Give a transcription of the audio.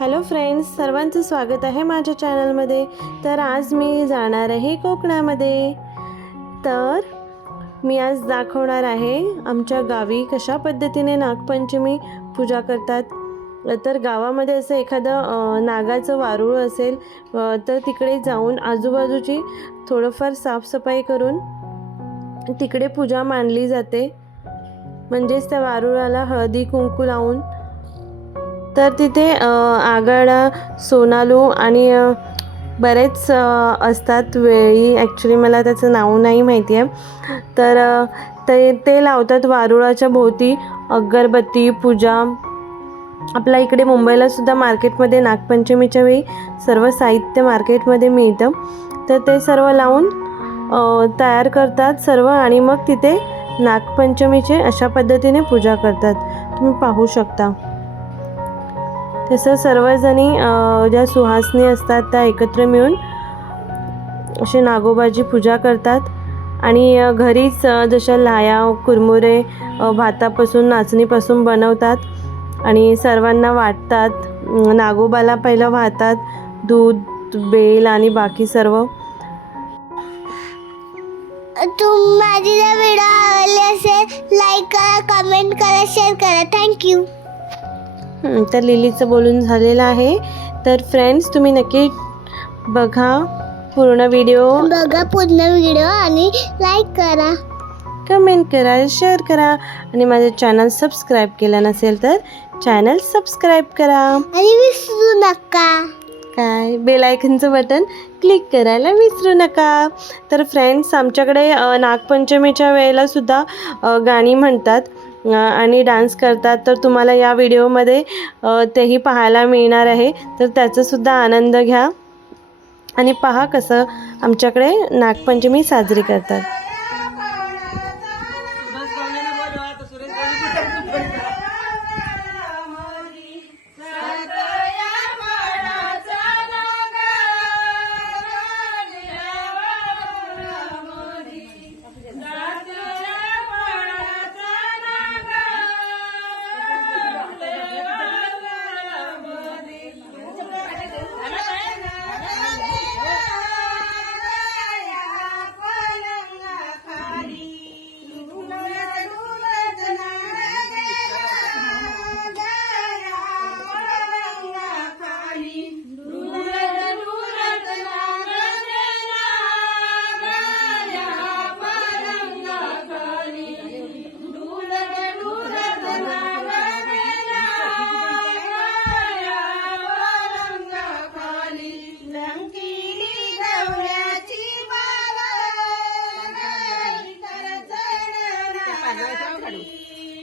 Hello friends सर्वांचं स्वागत आहे माझ्या चॅनलमध्ये. तर आज मी जाणार आहे कोकणामध्ये. तर मी आज दाखवणार आहे आमच्या गावी कशा पद्धतीने नागपंचमी पूजा करतात. तर गावामध्ये असं एखादं नागाचं वारूळ असेल तर तिकडे जाऊन आजूबाजूची थोडंफार साफसफाई करून तिकडे पूजा मांडली जाते. म्हणजेच त्या वारुळाला हळदी कुंकू लावून तर तिथे अ, आगाडा सोनालू आणि बरेच असतात वेळी. ॲक्च्युली मला त्याचं नाव नाही माहिती आहे. तर ते ते लावतात वारुळाच्या भोवती. अगरबत्ती पूजा. आपल्या इकडे मुंबईला सुद्धा मार्केटमध्ये नागपंचमीच्या वेळी सर्व साहित्य मार्केटमध्ये मिळतं. तर ते सर्व लावून तयार करतात सर्व आणि मग तिथे नागपंचमीचे अशा पद्धतीने पूजा करतात. तुम्ही पाहू शकता. तसं सर्वजणी ज्या सुहासनी असतात त्या एकत्र मिळून असे नागोबाची पूजा करतात. आणि घरीच जशा लाया कुरमुरे भातापासून नाचणीपासून बनवतात. आणि सर्वांना वाटतात नागोबाला पहिलं वाहतात दूध बेल आणि बाकी सर्व. तुम माझी जर व्हिडिओ आवडली असेल लाईक करा कमेंट करा शेअर करा. थँक्यू तर लिलीचं बोलून झालेलं आहे. तर फ्रेंड्स तुम्ही नक्की बघा पूर्ण व्हिडिओ बघा पूर्ण व्हिडिओ आणि लाईक करा. कमेंट करा शेअर करा. आणि माझं चॅनल सबस्क्राईब केलं नसेल तर चॅनल सबस्क्राईब करा. आणि विसरू नका. काय? बेल आयकनचं बटन क्लिक करायला विसरू नका. तर फ्रेंड्स आमच्याकडे नागपंचमीच्या वेळेला सुद्धा गाणी म्हणतात. आणि डान्स करतात तर तुम्हाला या व्हिडिओमध्ये तेही पाहायला मिळणार आहे. तर त्याचासुद्धा आनंद घ्या. आणि पहा कसं आमच्याकडे नागपंचमी साजरी करतात. Thank you.